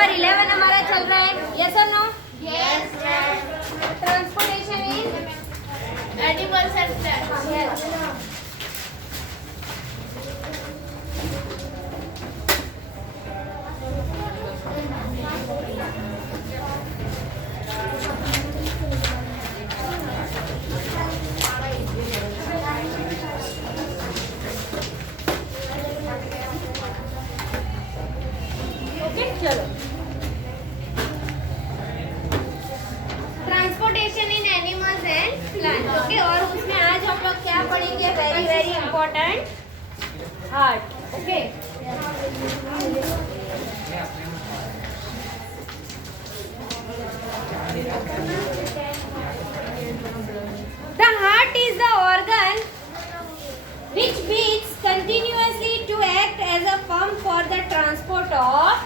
Number 11 हमारा चल रहा है, यस और no? Yes, ma'am. Transportation in Animal sector. yes. Okay चलो, transportation in animals and plants. Okay, और उसमें आज हम लोग क्या पढ़ेंगे? Very very important heart. Okay, the heart is the organ which beats continuously to act as a pump for the transport of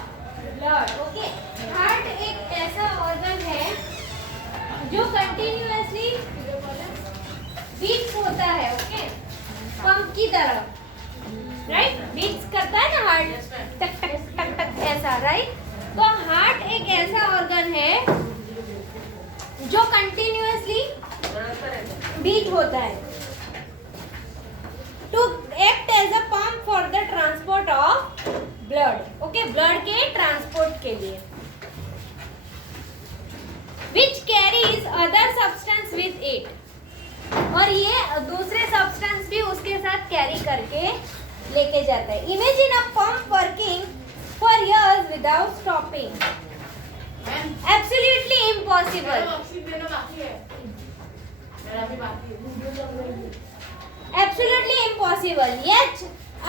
blood. Okay, heart एक ऐसा organ है जो continuously beats होता है, okay, pump की तरह, right? beats करता है ना heart, टक टक टक टक ऐसा, right? तो heart एक ऐसा organ है जो continuously beat होता है to act as a pump for the transport of blood. Okay, blood के transport के लिए, which carries other substance with it. और ये दूसरे substance भी उसके साथ carry करके लेके जाता है. Imagine a pump working for years without stopping. Absolutely impossible. Absolutely impossible. Yet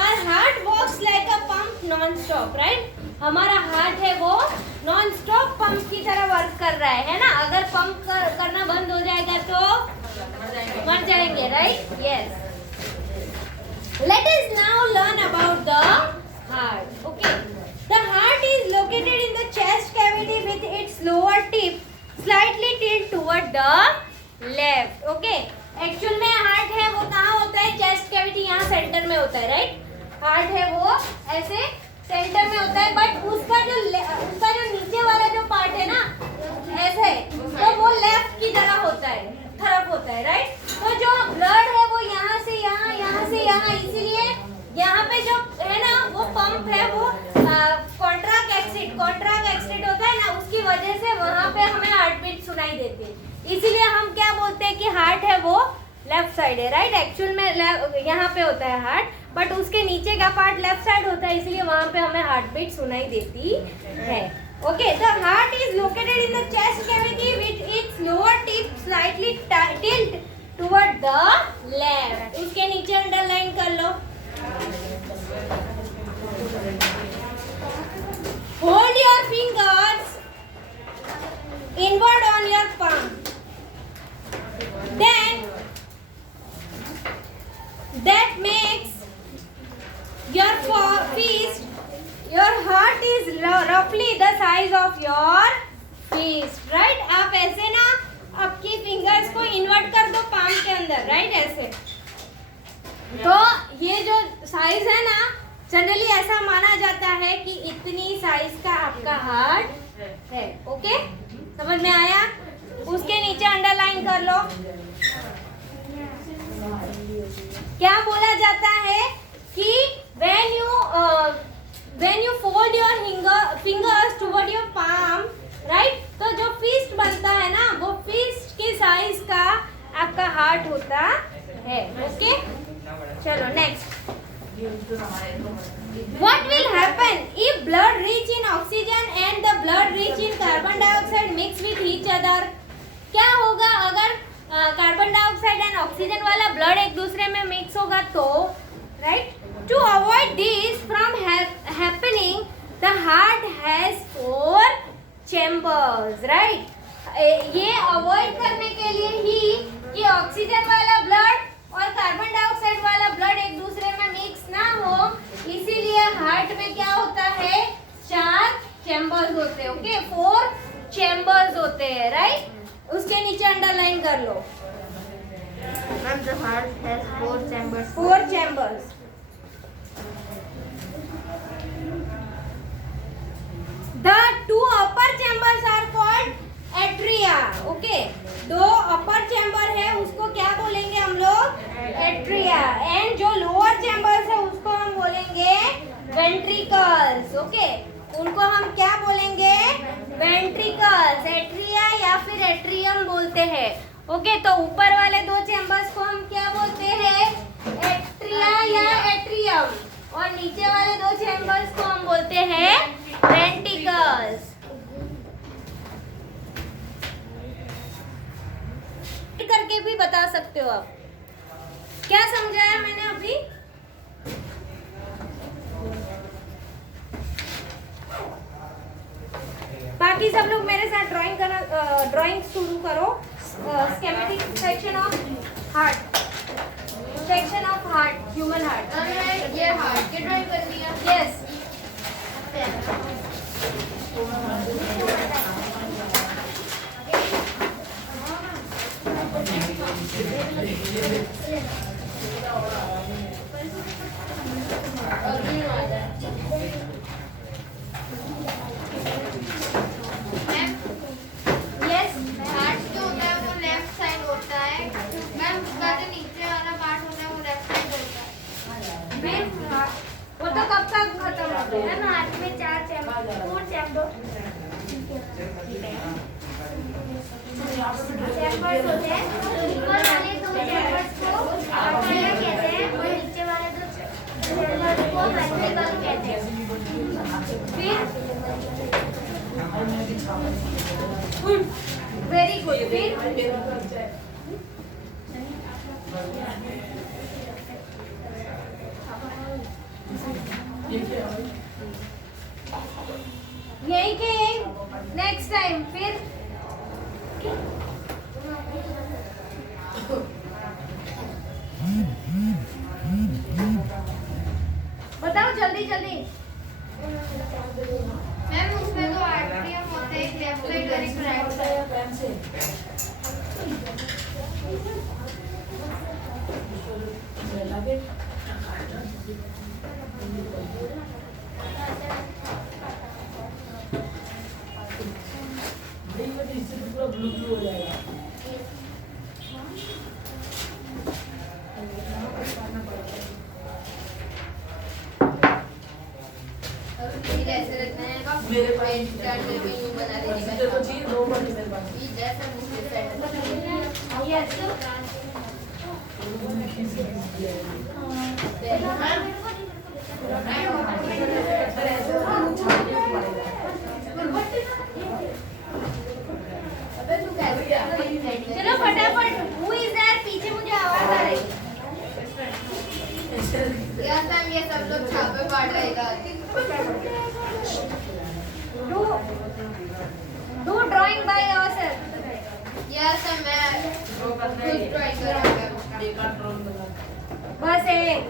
our heart works like a pump non-stop, right? हमारा हार्ट है वो नॉन स्टॉप पंप की तरह वर्क कर रहा है ना? अगर पंप करना बंद हो जाएगा तो मर जाएंगे, right? Yes. Let us now learn about the heart. Okay. The heart is located in the chest cavity with its lower tip slightly tilted toward the left. Okay. Actual में हार्ट है वो कहाँ होता है? चेस्ट कैविटी, यहाँ centre में होता है, राइट? हार्ट है वो ऐसे सेंटर में होता है, बट उसका जो नीचे वाला जो पार्ट है ना ऐसे, तो वो लेफ्ट की तरह होता है, तरफ होता है, राइट? तो जो ब्लड है वो यहाँ से यहाँ, यहाँ से यहाँ, इसीलिए यहाँ पे जो है ना वो पंप है वो कॉन्ट्रैक्ट होता है ना, उसकी वजह से वहाँ पे हमें हार्ट बीट सुनाई देती है. इसीलिए हम क्या बोलते हैं कि हार्ट है वो लेफ्ट साइड है, राइट? एक्चुअल में यहाँ पे होता है हार्ट, बट उसके नीचे का पार्ट लेफ्ट साइड होता है, इसलिए वहाँ पे हमें हार्ट बीट सुनाई देती है. Okay, the heart is located in the chest cavity with its lower tip slightly tilt toward the left. उसके नीचे अंडरलाइन कर लो. Hold your fingers inward on your palm. Then that makes your fist, your heart is roughly the size of your fist, right? आप ऐसे ना आपकी fingers को invert कर दो पाम के अंदर, राइट? ऐसे. तो ये जो साइज है ना, जनरली ऐसा माना जाता है कि इतनी साइज का आपका हार्ट है. ओके, समझ में आया? उसके नीचे अंडरलाइन कर लो. क्या बोला जाता है कि when you fold your fingers toward your palm, right? तो जो फिस्ट बनता है ना, वो फिस्ट की साइज का आपका हार्ट होता है. ओके, चलो next. What will happen if blood rich in oxygen and the blood rich in carbon dioxide mix with each other? क्या होगा अगर कार्बन डाइऑक्साइड एंड ऑक्सीजन वाला ब्लड एक दूसरे में मिक्स होगा तो, right? To avoid this from happening the heart has 4 chambers, right? ये अवॉइड करने के लिए ही कि ऑक्सीजन वाला ब्लड और कार्बन डाइऑक्साइड वाला ब्लड एक दूसरे में मिक्स ना हो, इसीलिए हार्ट में क्या होता है? 4 चैम्बर्स होते हैं. ओके, 4 चैम्बर्स होते हैं, राइट? उसके नीचे अंडरलाइन कर लो. Ma'am, the heart has 4 chambers. 4 chambers. The 2 okay. दो अपर चैम्बर है उसको क्या बोलेंगे हम लोग? एट्रिया। एंड जो लोअर चैम्बर्स है उसको हम बोलेंगे वेंट्रिकल्स। ओके, उनको हम क्या बोलेंगे? वेंट्रिकल्स, एट्रिया या फिर एट्रियम बोलते हैं। ओके, तो ऊपर वाले दो चैम्बर्स को हम क्या बोलते हैं? एट्रिया या एट्रियम। और नीचे वाले दो चैम्बर्स को हम बोलते हैं वेंट्रिकल्स। करके भी बता सकते हो आप। क्या समझाया मैंने अभी? बाकी सब लोग मेरे साथ ड्राइंग शुरू करो। Schematic section of heart, section of heart, human heart. ये हार्ट की ड्राइंग करनी है। यस। वो तो कब तक खत्म होता है ना? हाथ में 4 चैम्बर, 4 चैम्बर होते हैं। ऊपर वाले 2 चैम्बर्स को आर्टरिया कहते हैं और नीचे वाले 2 चैम्बर्स को वेंट्रिकल कहते हैं। फिर वेरी गुड। फिर यही के यही नेक्स्ट टाइम। फिर बताओ जल्दी जल्दी। मैम उसमें तो आर्टरियम होते हैं, एक लेफ्ट साइड और एक राइट साइड। ऐसे रखना है मेरे पेन स्टार्ट करके यूं बना देने का। चीज दो बार मेरे पास ये जैसा मुझे सेट। यस। चलो फटाफट। Who is there? पीछे मुझे आवाज आ रही। यार मैम ये सब लोग छापे पाड़ रहेगा। Do drawing by yourself. Yes मैं खुद ड्राइंग करूंगा। बस एक।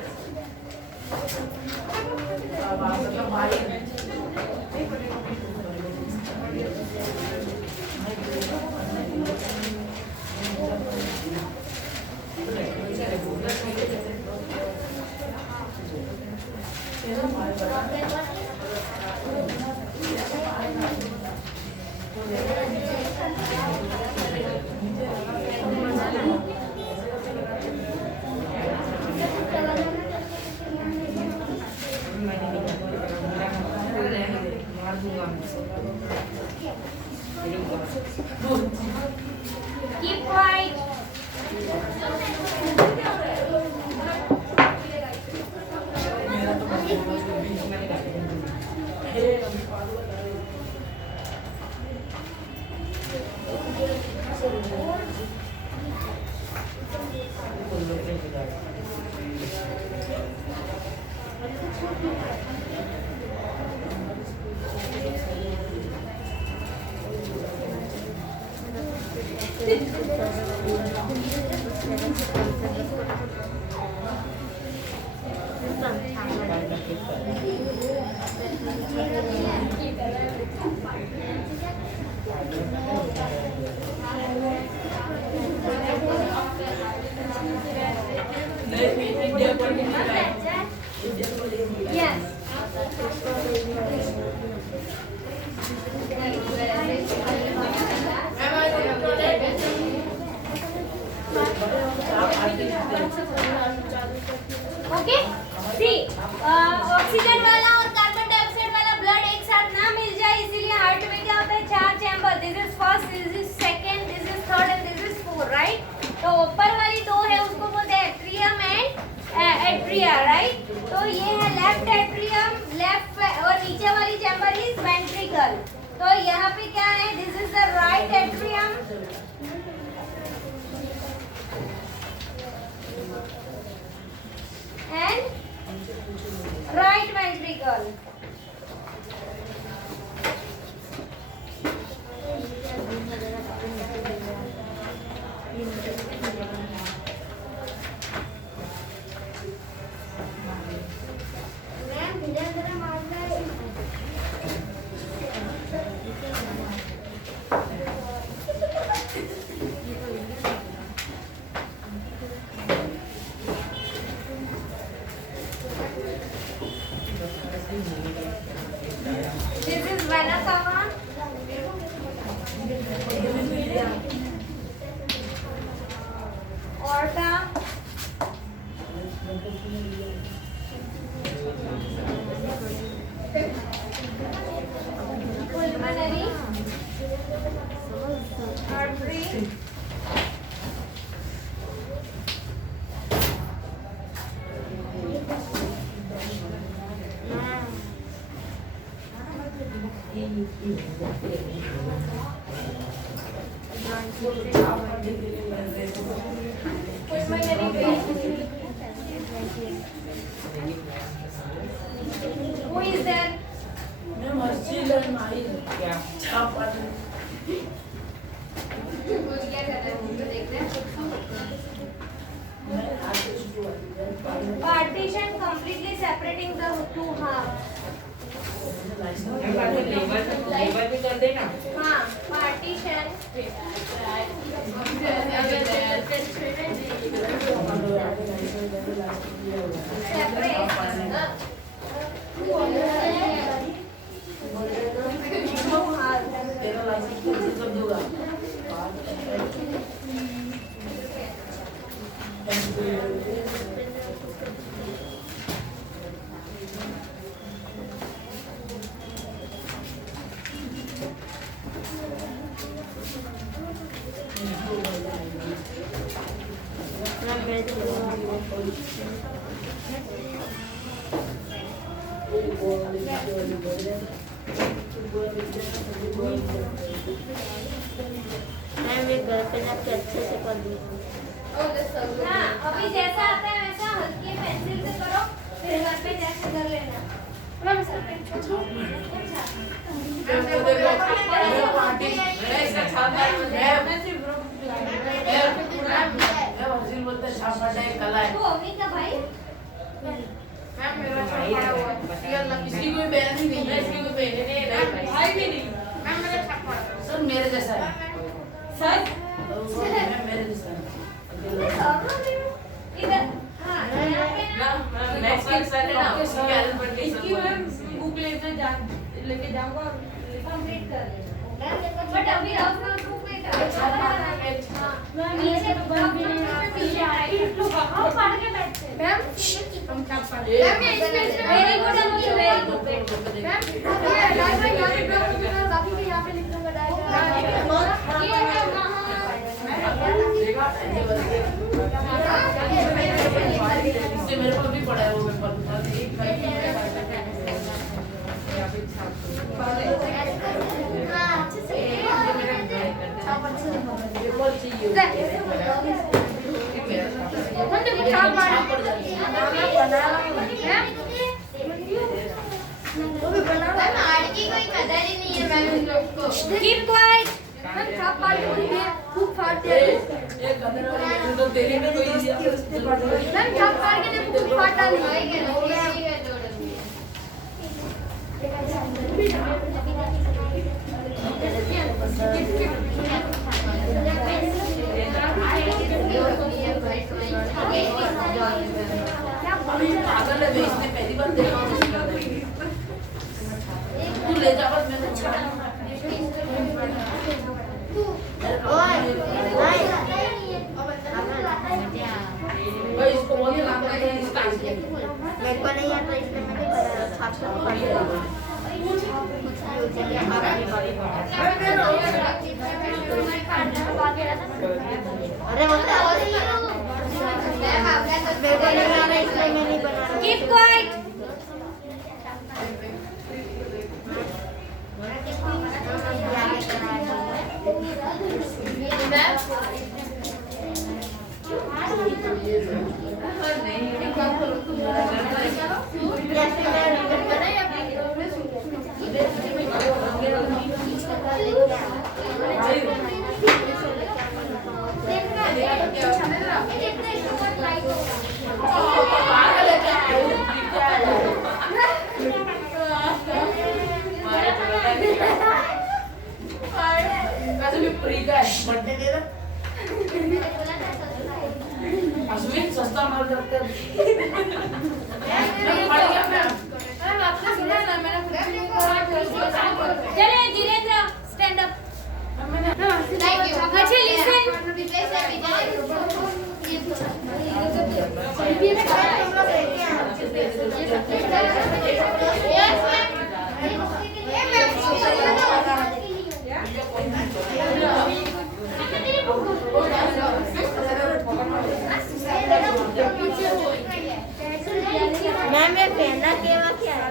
Keep quiet. Yes. ओके सी ऑक्सीजन वाला और कार्बन डाइऑक्साइड वाला ब्लड एक साथ ना मिल जाए, इसीलिए हार्ट में क्या होता है 4 chamber, this is first, this is second, this is third and this is four, right. तो ऊपर वाली 2 है उसको बोलते हैं एट्रियम एंड एट्रिया, राइट। तो ये है लेफ्ट एट्रियम, लेफ्ट और नीचे वाली चैम्बर इज वेंट्रिकल। तो यहाँ पे क्या है, this is the right atrium and right ventricle. This is vena cava. Aorta. Pulmonary artery. Pulmonary vein. Who is there? क्या कर रहे हैं उनको देख रहे हैं। Partition completely separating the two halves. Labour भी कर देना। हाँ, partition. मैं घर पे जाके अच्छे से कर दूँगी। हाँ, अभी जैसा आता है वैसा हल्की पेंसिल से करो, फिर घर पे जाके कर लेना। वो अभी का भाई मैम मेरा छापा हुआ है। इसकी कोई बहन ही नहीं है, इसकी कोई बहन नहीं है, भाई भी नहीं। मैम मेरा छापा सब मेरे जैसा है। सर मेरे जैसा है। इधर हाँ यहाँ पे ना मैथ्स के सर है ना, उसकी आदत पड़ गई। इसकी मैं बुक लेके जाऊंगा और कंप्लीट कर लेना। बट अभी आपका बुक में नीचे हम पढ़ के बैठते हैं। मैम हम छापा मैम ये इसमें वेरी गुड अंकित, वेरी गुड। मैम ये डायग्राम यहाँ पे ड्रॉ बाकी के यहाँ पे लिख दूंगा डायग्राम। ये है वहाँ इससे मेरे पास भी पड़ा है वो पेपर। Keep quiet. तेरी में कोई पागल है, इसने पहली बार देखा तू ले जा बस। मैं इसको बोलिए मेरे को नहीं आता इसलिए मैं नहीं बना रहा अरे मतलब मेरे को नहीं आ रहा इसलिए मैं नहीं बना रहा। Keep quiet. सस्ता माल करते चले धीरेन्द्र स्टैंड अप। अच्छा मैम ये पहना केवा क्या है?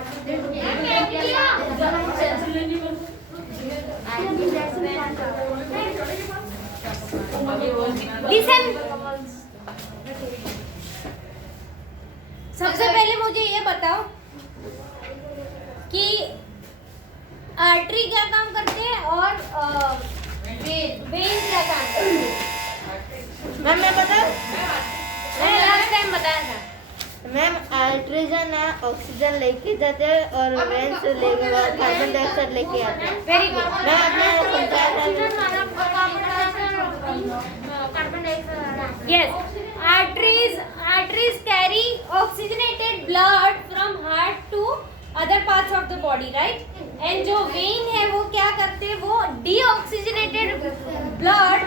लिसन। सबसे पहले मुझे ये बताओ कि आर्टरी क्या काम करते हैं और वेन क्या काम करते हैं? मैम मैं बताऊं? मैंने लास्ट टाइम बताया था। मैम आर्टरी जो ना ऑक्सीजन लेके जाते हैं और वेन से लेके कार्बन डाइऑक्साइड लेके आते हैं। Very good. मैं अपने समझाया था। Yes, arteries carry oxygenated blood from heart to other parts of the body, right? And जो vein है वो क्या करते हैं? वो deoxygenated blood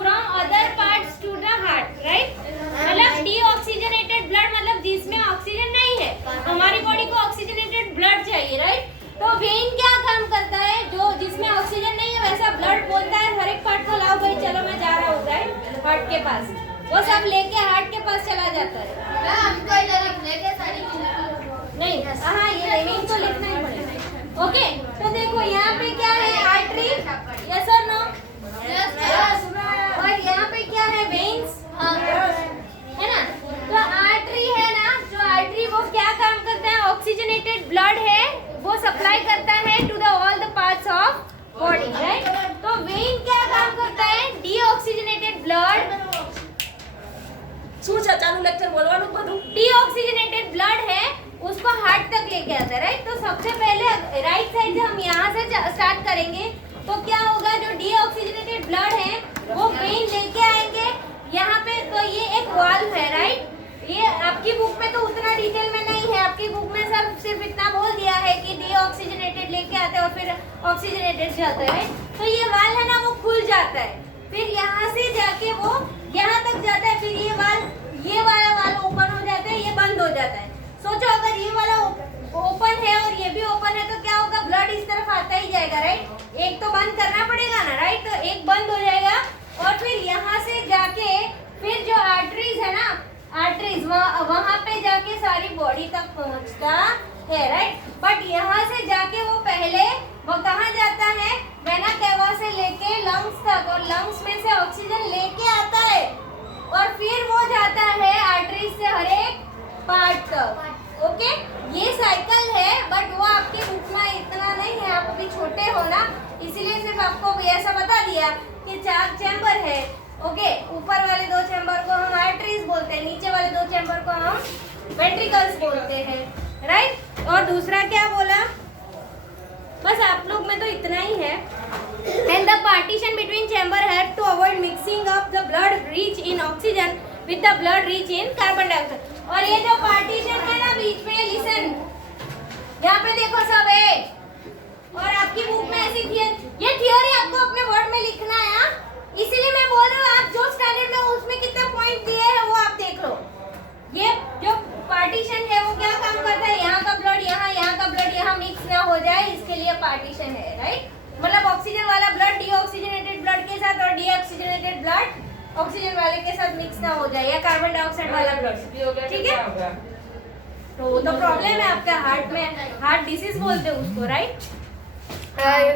from other parts to the heart, right? मतलब deoxygenated blood मतलब जिसमें ऑक्सीजन नहीं है। हमारी बॉडी को ऑक्सीजनेटेड ब्लड चाहिए, राइट? तो वेन क्या काम करता है? जो जिसमें ऑक्सीजन नहीं है वैसा ब्लड बोलता है हर एक पार्ट को, लाओ भाई चलो मैं जा रहा हूँ, राइट? हार्ट के पास वो सब लेके हार्ट के पास चला जाता है। नहीं, हाँ ये वेन तो लिखना ही पड़ेगा। ओके, तो देखो यहाँ पे क्या है? आर्टरी, यस और नो? और यहाँ पे क्या है? वेन्स, है ना? तो आर्टरी है ना, जो आर्टरी वो क्या काम करता है? ऑक्सीजनेटेड ब्लड है वो सप्लाई करता है to the all the parts of body, right? तो वेन क्या काम करता है? डीऑक्सीजनेटेड ब्लड चालू लेक्चर बोलवानु બધું। डीऑक्सीजनेटेड ब्लड है उसको हार्ट तक लेके आता है, राइट? तो सबसे पहले राइट साइड से हम यहाँ से स्टार्ट करेंगे। तो क्या होगा? जो डीऑक्सीजनेटेड ब्लड है वो वेन लेके आएंगे यहाँ पे। तो ये एक वाल्व है, राइट? ये आपकी बुक में तो उतना डिटेल में नहीं है। आपकी बुक में सिर्फ इतना बोल दिया है कि डीऑक्सीजनेटेड लेके आते हैं और फिर ऑक्सीजनेटेड जाता है, राइट? तो ये वाल्व है ना वो खुल जाता है, फिर यहाँ से जाके वो यहाँ तक जाता है, फिर ये वाला वाल्व ओपन हो जाता है, ये बंद हो जाता है। सोचो अगर ये वाला ओपन है और ये भी ओपन है तो क्या होगा? ब्लड इस तरफ आता ही जाएगा, राइट? एक तो बंद करना पड़ेगा ना, राइट? तो एक बंद हो जाएगा और फिर यहाँ से जाके फिर जो आर्टरीज है ना, आर्टरीज वहाँ पे जाके सारी बॉडी तक पहुँचता है, राइट? बट यहाँ से जाके वो पहले वो कहाँ जाता है? वेना केवा से लेके लंग्स तक, और लंग्स में से ऑक्सीजन लेके आता है और फिर वो जाता है आर्टरीज से हर एक पार्ट तक। ओके, ये साइकिल है बट वो आपकी बुक में इतना नहीं है, आप अभी छोटे हो ना, इसीलिए सिर्फ आपको ऐसा बता दिया कि 4 चैम्बर है। ओके, ऊपर वाले 2 चैम्बर को हम आर्टरीज बोलते हैं, नीचे वाले 2 चैम्बर को हम वेंट्रिकल्स बोलते हैं, राइट? और दूसरा क्या बोला? बस आप लोग में तो इतना ही है। And the partition between chamber have to avoid mixing up the blood rich in oxygen with the blood rich in carbon dioxide। और ये जो पार्टीशन है ना बीच में, लिसन, यहाँ पे देखो सब है और आपकी बुक में ऐसी ये थियोरी आपको अपने वर्ड में लिखना है, हाँ? इसीलिए मैं बोल रहा हूँ आप जो स्टैंडर्ड में उसमें कितने पॉइंट दिए हैं वो आप देख लो। ये जो पार्टीशन है हो जाए इसके लिए पार्टीशन है, राइट? मतलब ऑक्सीजन वाला ब्लड डीऑक्सीजनेटेड ब्लड के साथ और डीऑक्सीजनेटेड ब्लड ऑक्सीजन वाले के साथ मिक्स ना हो जाए, या कार्बन डाइऑक्साइड वाला ब्लड, ठीक है? तो प्रॉब्लम है आपके हार्ट में, हार्ट डिसीज बोलते हैं उसको, राइट?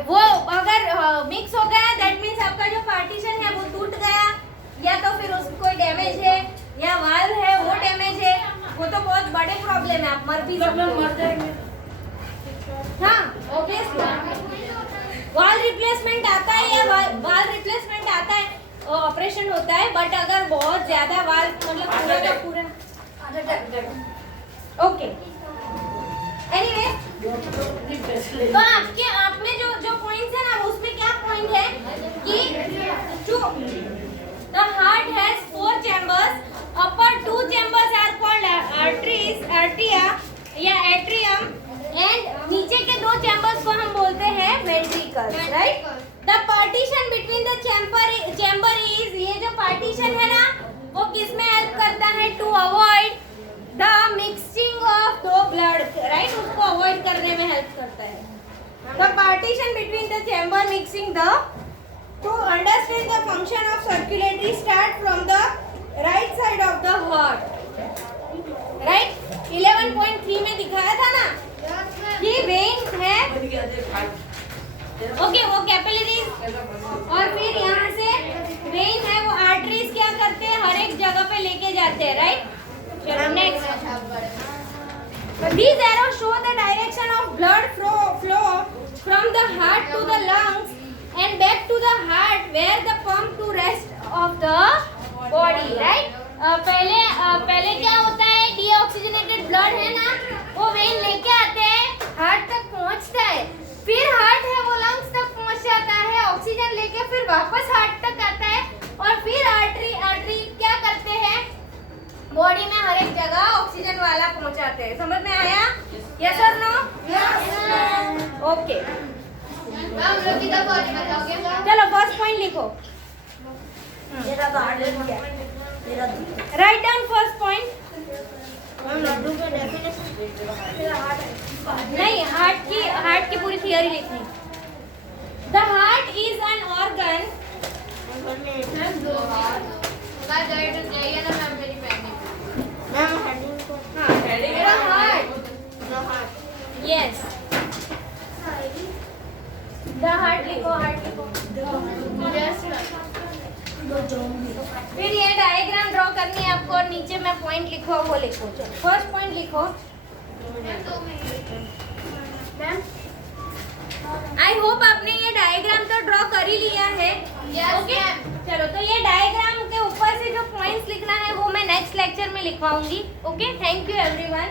वो अगर मिक्स हो गया दैट मीन्स आपका जो पार्टीशन है वो टूट गया, या तो फिर उसको कोई डैमेज है, या वाल्व है वो डैमेज है, वो तो बहुत बड़े प्रॉब्लम है, आप मर भी सकते हो। मर जाएंगे। हाँ, ऑब्वियसली वाल्व रिप्लेसमेंट आता है, या वाल्व रिप्लेसमेंट आता है, ऑपरेशन होता है, बट अगर बहुत ज्यादा वाल्व मतलब पूरा का पूरा ओके एनीवे, तो आपके आप में जो पॉइंट्स है ना उसमें क्या पॉइंट है कि जो the heart has 4 chambers, upper 2 chambers are called arteries, आर्टिया या एट्रियम, एंड नीचे के 2 चैम्बर्स को हम बोलते हैं ventricles, right? The partition between the chamber is, ये जो पार्टीशन है ना वो किस में हेल्प करता है? To avoid the mixing of दो ब्लड, राइट? उसको अवॉइड करने में हेल्प करता है। The partition between the chamber mixing the, to understand the function of circulatory start from the right side of the heart, right? 11.3 में दिखाया था ना कि वेन है, ओके, वो कैपिलरीज, और फिर यहाँ से वेन है वो आर्टरीज क्या करते हैं, हर एक जगह पे लेके जाते हैं, राइट? चलो next, these arrows show the direction of blood flow from the heart to the lungs and back to the heart where the pump to rest of the body, right? पहले क्या होता है, डीऑक्सीजनेटेड ब्लड है ना वो when लेके आते हैं, हार्ट तक पहुंचता है, फिर हार्ट है वो लंग्स तक पहुंच जाता है ऑक्सीजन लेके, फिर वापस हार्ट तक आता है, और फिर आर्टरी क्या करते हैं, बॉडी में हर एक जगह ऑक्सीजन वाला पहुंचाते हैं। समझ में आया? यस और नो? यस। ओके, हम लोग कितना बॉडी बताओगे? चलो फर्स्ट पॉइंट लिखो, राइट डाउन फर्स्ट पॉइंट। नहीं, हार्ट की पूरी थियरी लिखनी। The heart is an organ, मैं गाइड जाइए ना मैम, मेरी बहन यस, द हार्ट लिखो, हार्ट लिखो। फिर ये डायग्राम ड्रॉ करनी है आपको, और नीचे में पॉइंट लिखो, वो लिखो। चलो फर्स्ट पॉइंट लिखो। आई होप आपने ये डायग्राम तो ड्रॉ कर ही लिया है। ओके, चलो तो ये डायग्राम के ऊपर से जो पॉइंट्स लिखना है वो मैं नेक्स्ट लेक्चर में लिखवाऊंगी। Okay, thank you everyone.